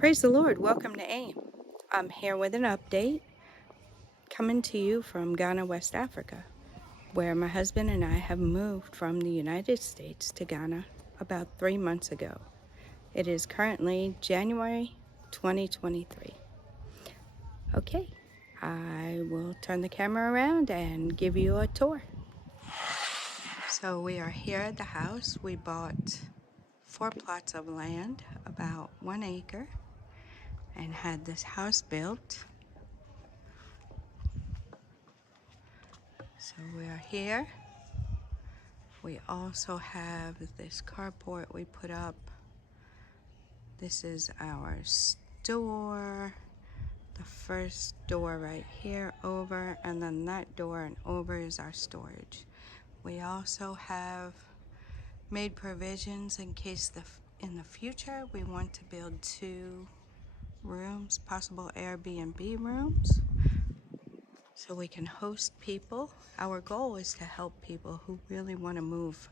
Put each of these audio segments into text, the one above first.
Praise the Lord. Welcome to AIM. I'm here with an update coming to you from Ghana, West Africa, where my husband and I have moved from the United States to Ghana about 3 months ago. It is currently January 2023. Okay, I will turn the camera around and give you a tour. So we are here at the house. We bought 4 plots of land, about 1 acre, and had this house built. So we are here. We also have this carport we put up. This is our store. The first door right here over, and then that door and over is our storage. We also have made provisions in case in the future we want to build 2 rooms, possible Airbnb rooms, so we can host people. Our goal is to help people who really want to move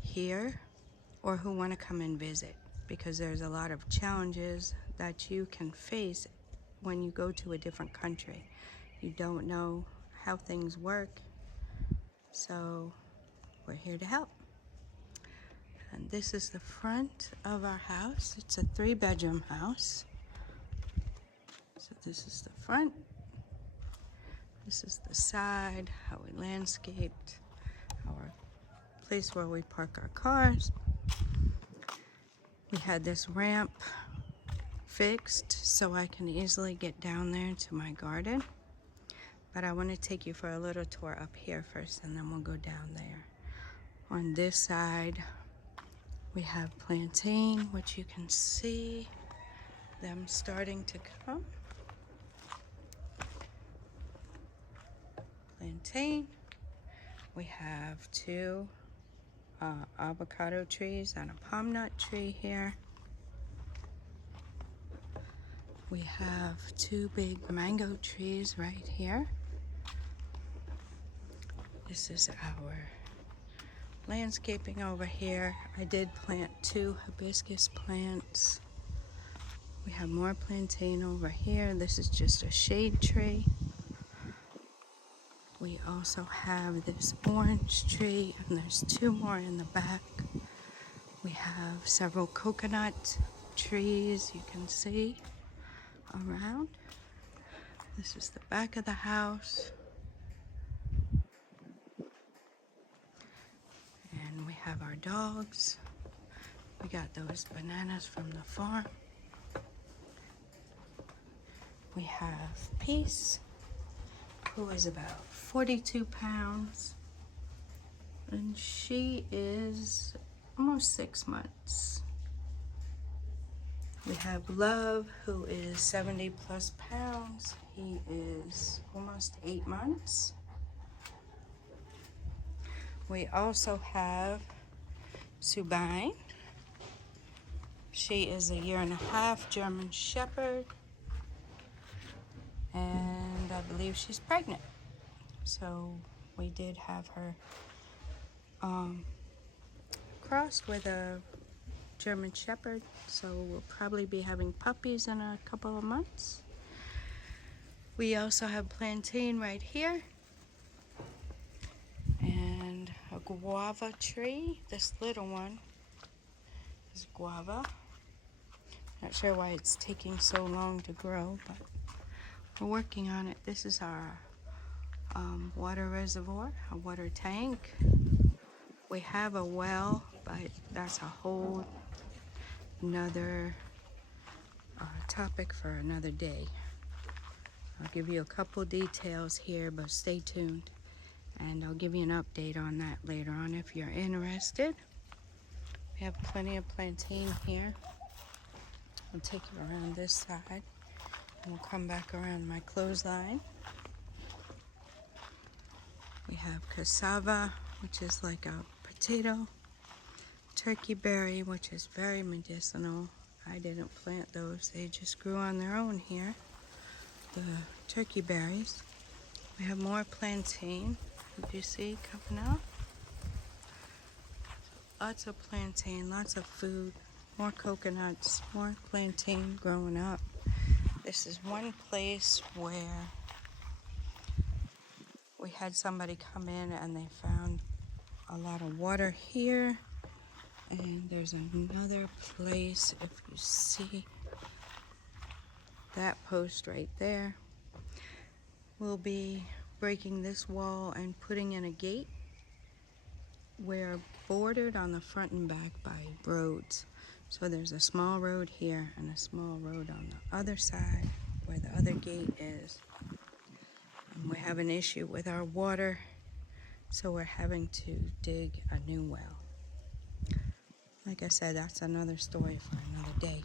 here or who want to come and visit, because there's a lot of challenges that you can face when you go to a different country. You don't know how things work, so we're here to help. And this is the front of our house. It's a 3-bedroom house. So this is the front. This is the side, how we landscaped, our place where we park our cars. We had this ramp fixed so I can easily get down there to my garden. But I want to take you for a little tour up here first, and then we'll go down there. On this side, we have plantain, which you can see them starting to come. Plantain. We have 2 avocado trees and a palm nut tree here. We have 2 big mango trees right here. This is our landscaping over here. I did plant 2 hibiscus plants. We have more plantain over here. This is just a shade tree. We also have this orange tree, and there's 2 more in the back. We have several coconut trees you can see around. This is the back of the house. And we have our dogs. We got those bananas from the farm. We have Peace, who is about 42 pounds. And she is almost 6 months. We have Love, who is 70 plus pounds. He is almost 8 months. We also have Subine. She is a 1.5 years German Shepherd. And I believe she's pregnant. So we did have her crossed with a German Shepherd. So we'll probably be having puppies in a couple of months. We also have plantain right here. And a guava tree. This little one is guava. Not sure why it's taking so long to grow, but we're working on it. This is our water reservoir, a water tank. We have a well, but that's a whole another topic for another day. I'll give you a couple details here, but stay tuned, and I'll give you an update on that later on if you're interested. We have plenty of plantain here. I'll take you around this side, and we'll come back around my clothesline. We have cassava, which is like a potato. Turkey berry, which is very medicinal. I didn't plant those, they just grew on their own here. The turkey berries. We have more plantain, if you see, coming out. Lots of plantain, lots of food more coconuts, more plantain growing up. This is one place where we had somebody come in and they found a lot of water here. And there's another place, if you see that post right there. We'll be breaking this wall and putting in a gate. We're bordered on the front and back by roads. So there's a small road here and a small road on the other side where the other gate is. And we have an issue with our water, so we're having to dig a new well. Like I said, that's another story for another day.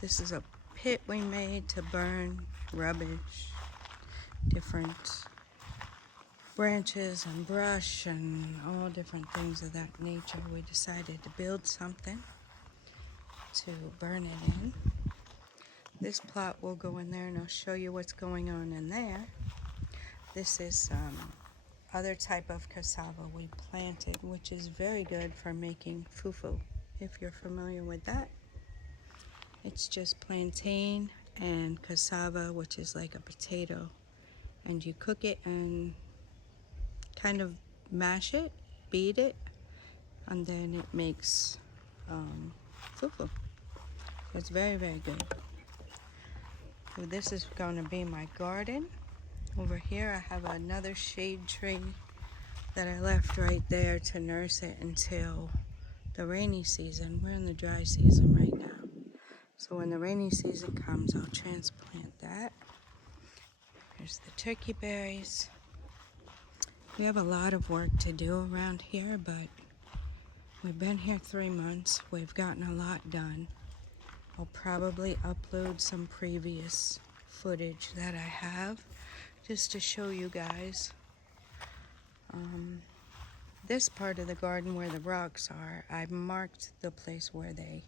This is a pit we made to burn rubbish, different branches and brush and all different things of that nature. We decided to build something to burn it in. This plot will go in there and I'll show you what's going on in there. This is other type of cassava we planted, which is very good for making fufu, if you're familiar with that. It's just plantain and cassava, which is like a potato, and you cook it and kind of mash it, beat it, and then it makes fufu. It's very, very good. So this is going to be my garden. Over here I have another shade tree that I left right there to nurse it until the rainy season. We're in the dry season right now. So when the rainy season comes, I'll transplant that. Here's the turkey berries. We have a lot of work to do around here, but we've been here 3 months. We've gotten a lot done. I'll probably upload some previous footage that I have just to show you guys. This part of the garden where the rocks are, I marked the place where they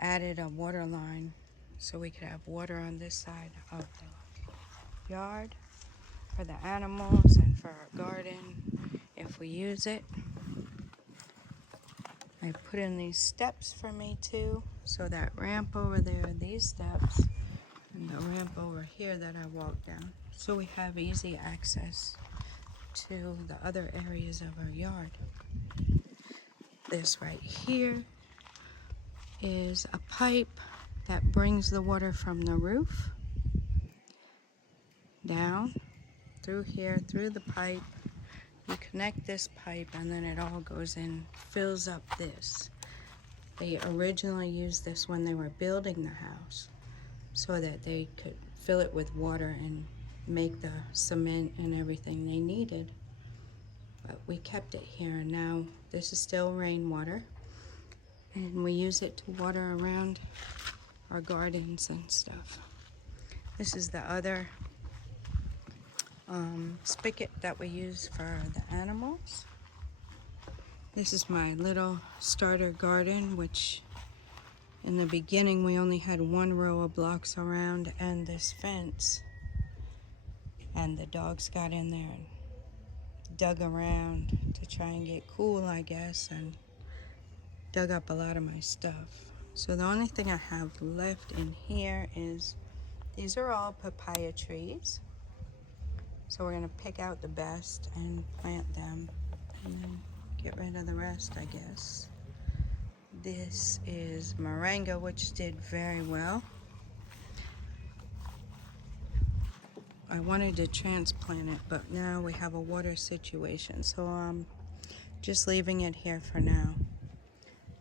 added a water line so we could have water on this side of the yard for the animals and for our garden if we use it. I put in these steps for me too, so that ramp over there, these steps, and the ramp over here that I walk down, so we have easy access to the other areas of our yard. This right here is a pipe that brings the water from the roof down through here, through the pipe. You connect this pipe and then it all goes in, fills up this. They originally used this when they were building the house so that they could fill it with water and make the cement and everything they needed. But we kept it here, and now this is still rainwater, and we use it to water around our gardens and stuff. This is the other spigot that we use for the animals. This is my little starter garden, which in the beginning we only had 1 row of blocks around and this fence, and the dogs got in there and dug around to try and get cool, I guess, and dug up a lot of my stuff. So the only thing I have left in here is, these are all papaya trees. So we're gonna pick out the best and plant them and then get rid of the rest, I guess. This is moringa, which did very well. I wanted to transplant it, but now we have a water situation, so I'm just leaving it here for now.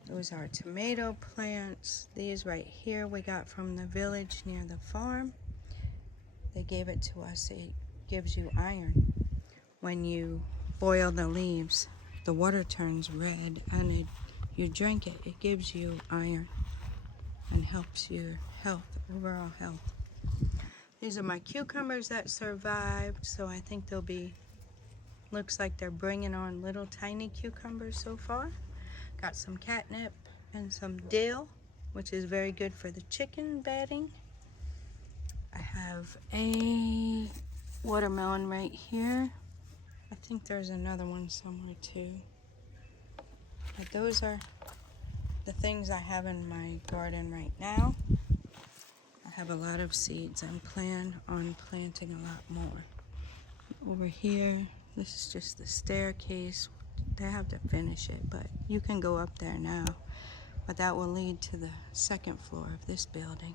Those are tomato plants. These right here we got from the village near the farm. They gave it to us. It gives you iron. When you boil the leaves, the water turns red, and you drink it, it gives you iron and helps your health, overall health. These are my cucumbers that survived, so I think they'll be, looks like they're bringing on little tiny cucumbers so far. Got some catnip and some dill, which is very good for the chicken bedding. I have a watermelon right here. I think there's another one somewhere too. But those are the things I have in my garden right now. I have a lot of seeds. I'm planning on planting a lot more. Over here, this is just the staircase. They have to finish it, but you can go up there now. But that will lead to the second floor of this building.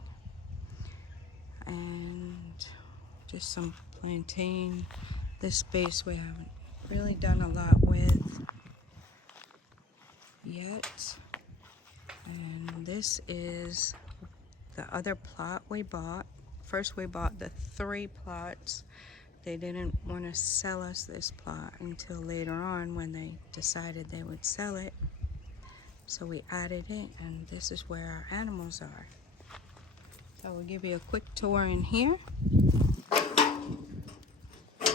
And just some plantain. This space we haven't really done a lot with yet. And this is the other plot we bought. First we bought the 3 plots. They didn't want to sell us this plot until later on when they decided they would sell it. So we added it, and this is where our animals are. So we'll give you a quick tour in here. The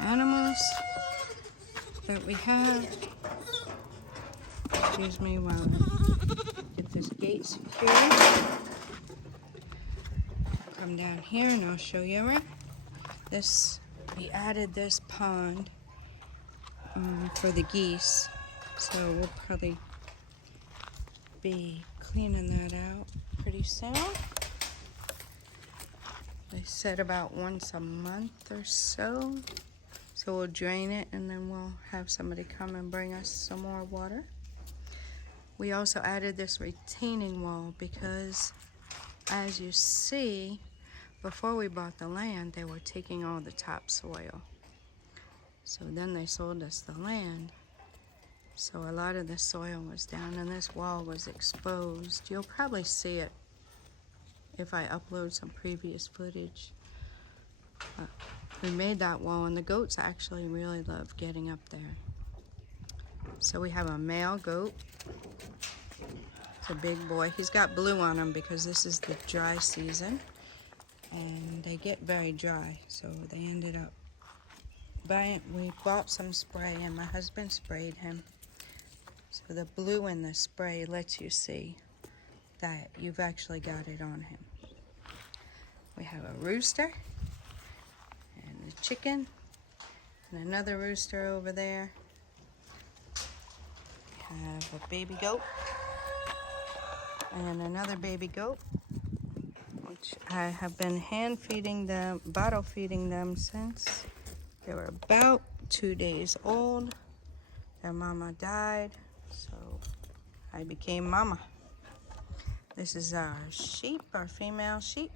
animals that we have. Excuse me while I get this gate secured. Come down here and I'll show you around. We added this pond for the geese, so we'll probably be cleaning that out pretty soon. They said about once a month or so. So we'll drain it and then we'll have somebody come and bring us some more water. We also added this retaining wall because, as you see, before we bought the land, they were taking all the topsoil. So then they sold us the land. So a lot of the soil was down and this wall was exposed. You'll probably see it if I upload some previous footage. We made that wall and the goats actually really love getting up there. So we have a male goat. It's a big boy. He's got blue on him because this is the dry season. And they get very dry, so they ended up buying. We bought some spray and my husband sprayed him. So the blue in the spray lets you see that you've actually got it on him. We have a rooster and a chicken and another rooster over there. We have a baby goat and another baby goat, which I have been hand feeding them, bottle feeding them since they were about 2 days old. Their mama died, so I became mama. This is our sheep, our female sheep.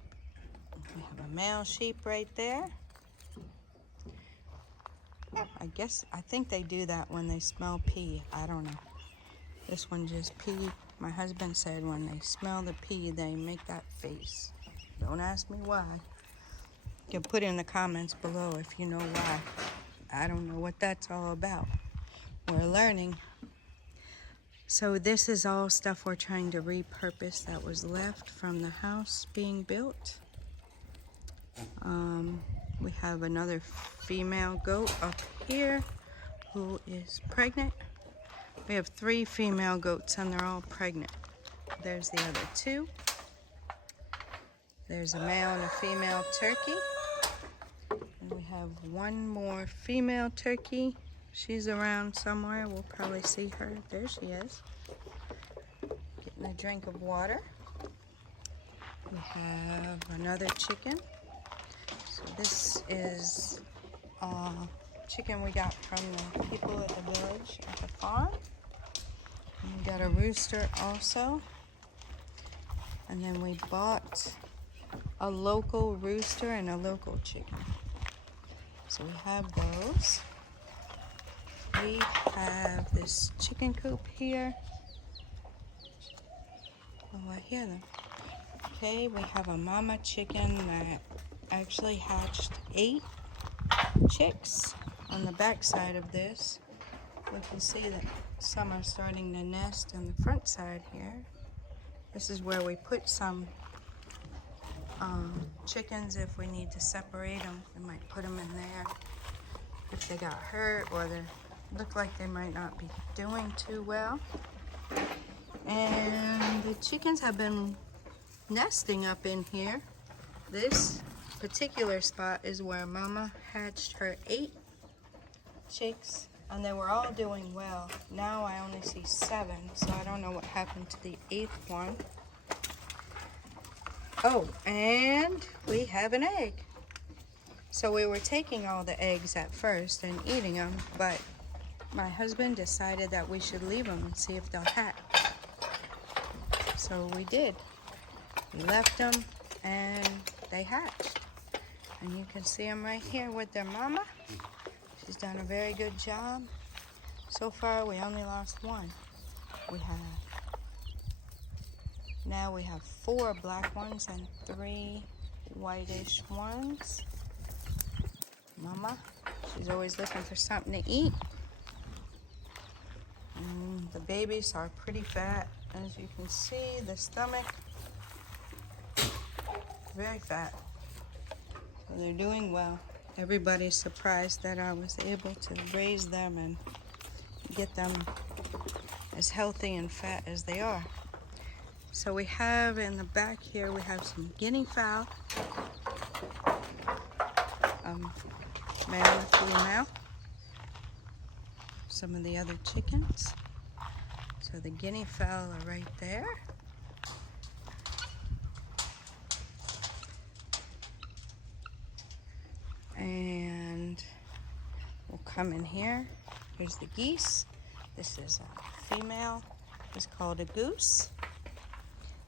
We have a male sheep right there. I think they do that when they smell pee. I don't know. This one just pee. My husband said when they smell the pee, they make that face. Don't ask me why. You can put in the comments below if you know why. I don't know what that's all about. We're learning. So this is all stuff we're trying to repurpose that was left from the house being built. We have another female goat up here who is pregnant. We have 3 female goats and they're all pregnant. There's the other 2. There's a male and a female turkey. And we have one more female turkey. She's around somewhere. We'll probably see her. There she is. Getting a drink of water. We have another chicken. So this is chicken we got from the people at the village at the farm. And we got a rooster also. And then we bought a local rooster and a local chicken. So we have those. We have this chicken coop here. Oh, I hear them. Okay, we have a mama chicken that actually hatched 8 chicks on the back side of this. We can see that some are starting to nest on the front side here. This is where we put some chickens if we need to separate them. We might put them in there if they got hurt or they look like they might not be doing too well. And the chickens have been nesting up in here. This particular spot is where Mama hatched her 8 chicks and they were all doing well. Now I only see 7, so I don't know what happened to the 8th one. Oh, and we have an egg. So we were taking all the eggs at first and eating them, but my husband decided that we should leave them and see if they'll hatch. So we did. We left them and they hatched. And you can see them right here with their mama. She's done a very good job. So far we only lost 1. Now we have 4 black ones and 3 whitish ones. Mama, she's always looking for something to eat. The babies are pretty fat, as you can see. The stomach, very fat. So they're doing well. Everybody's surprised that I was able to raise them and get them as healthy and fat as they are. So we have in the back here, we have some guinea fowl, male and female, some of the other chickens. So the guinea fowl are right there. And we'll come in here. Here's the geese. This is a female. It's called a goose.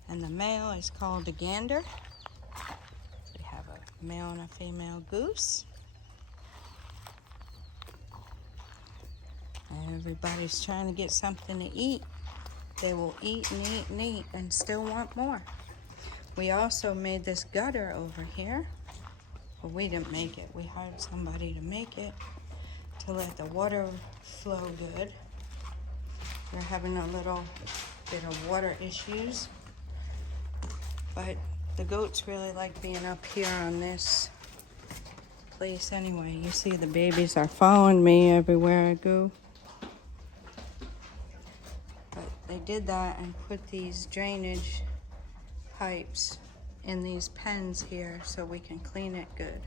And the male is called a gander. We have a male and a female goose. And everybody's trying to get something to eat. They will eat and eat and eat and still want more. We also made this gutter over here. Well, we didn't make it. We hired somebody to make it to let the water flow good. We're having a little bit of water issues. But the goats really like being up here on this place anyway. You see the babies are following me everywhere I go. But they did that and put these drainage pipes in these pens here so we can clean it good.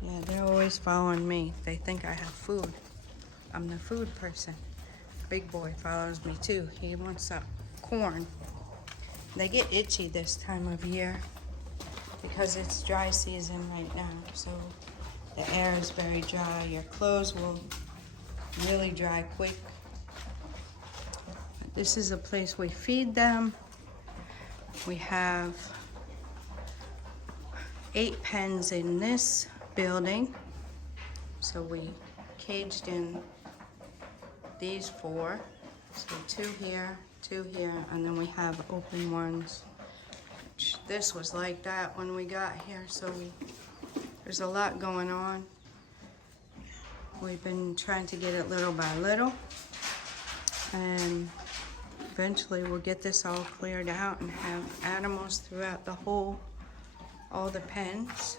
Yeah, they're always following me. They think I have food. I'm the food person. Big boy follows me too. He wants some corn. They get itchy this time of year because it's dry season right now, so the air is very dry. Your clothes will really dry quick. But this is a place we feed them. We have 8 pens in this building, so we caged in these 4, so 2 here, 2 here, and then we have open ones. This was like that when we got here, so there's a lot going on. We've been trying to get it little by little, and eventually we'll get this all cleared out and have animals throughout all the pens.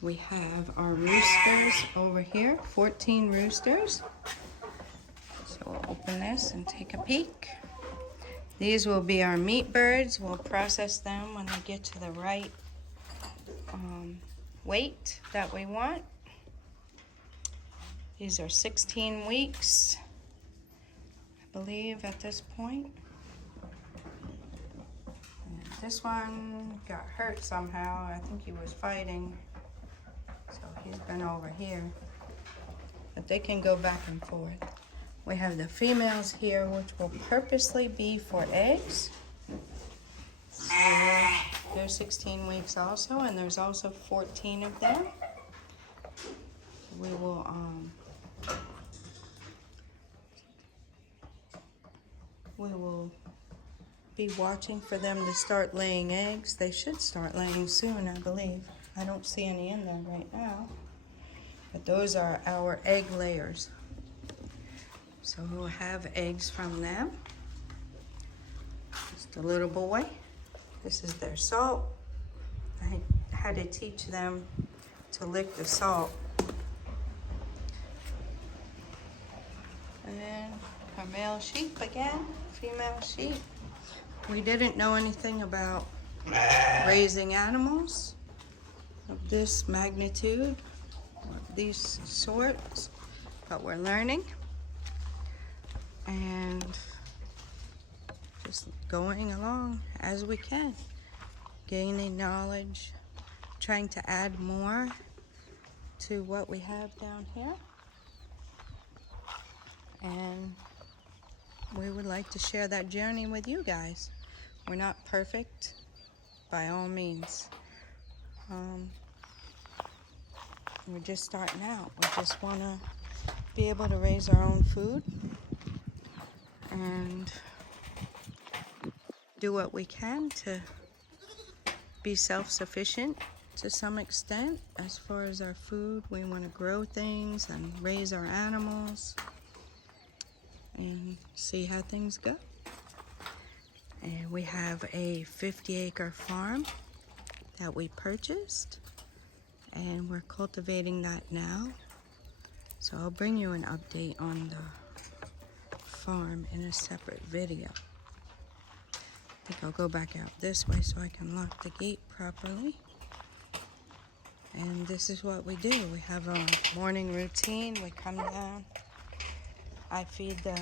We have our roosters over here, 14 roosters. So we'll open this and take a peek. These will be our meat birds. We'll process them when they get to the right weight that we want. These are 16 weeks, I believe, at this point. And this one got hurt somehow. I think he was fighting, so he's been over here. But they can go back and forth. We have the females here, which will purposely be for eggs. So they're 16 weeks also, and there's also 14 of them. We will be watching for them to start laying eggs. They should start laying soon, I believe. I don't see any in there right now, but those are our egg layers. So we'll have eggs from them. Just a little boy. This is their salt. I had to teach them to lick the salt. And our male sheep again, female sheep. We didn't know anything about raising animals of this magnitude, these sorts, but we're learning and just going along as we can, gaining knowledge, trying to add more to what we have down here. And we would like to share that journey with you guys. We're not perfect by all means. We're just starting out. We just want to be able to raise our own food and do what we can to be self-sufficient to some extent. As far as our food, we want to grow things and raise our animals and see how things go. And we have a 50-acre farm that we purchased, and we're cultivating that now. So I'll bring you an update on the farm in a separate video. I think I'll go back out this way so I can lock the gate properly. And this is what we do. We have a morning routine. We come down. I feed the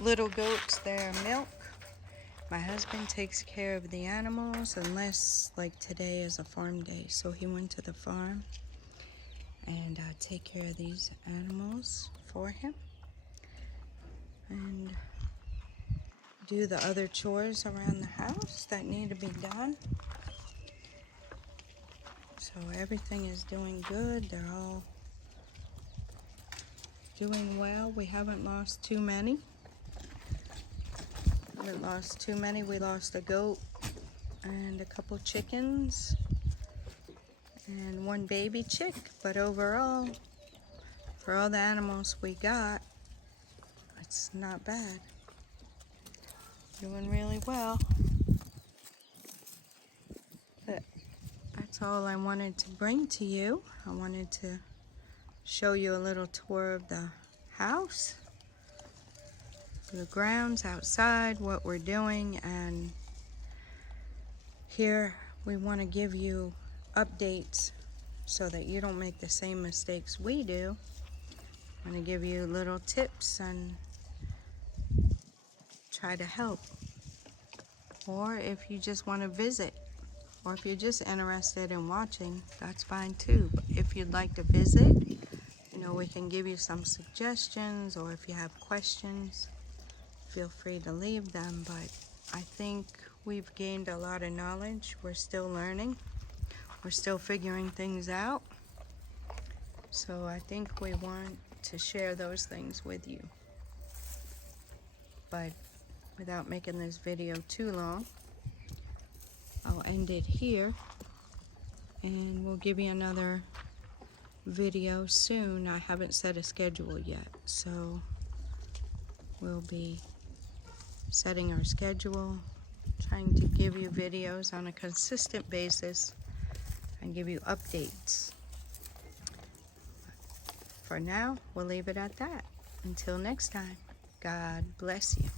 little goats their milk. My husband takes care of the animals, unless like today is a farm day. So he went to the farm and take care of these animals for him. And do the other chores around the house that need to be done. So everything is doing good. They're all doing well. We haven't lost too many. We lost a goat and a couple chickens and one baby chick. But overall, for all the animals we got, it's not bad. Doing really well. But that's all I wanted to bring to you. I wanted to show you a little tour of the house, the grounds outside, what we're doing, and here we want to give you updates so that you don't make the same mistakes we do. I want to give you little tips and try to help. Or if you just want to visit, or if you're just interested in watching, that's fine too. But if you'd like to visit, you know, we can give you some suggestions, or if you have questions, feel free to leave them. But I think we've gained a lot of knowledge. We're still learning. We're still figuring things out. So I think we want to share those things with you. But without making this video too long, I'll end it here, and we'll give you another video soon. I haven't set a schedule yet, so we'll be setting our schedule, trying to give you videos on a consistent basis and give you updates. For now, we'll leave it at that. Until next time, God bless you.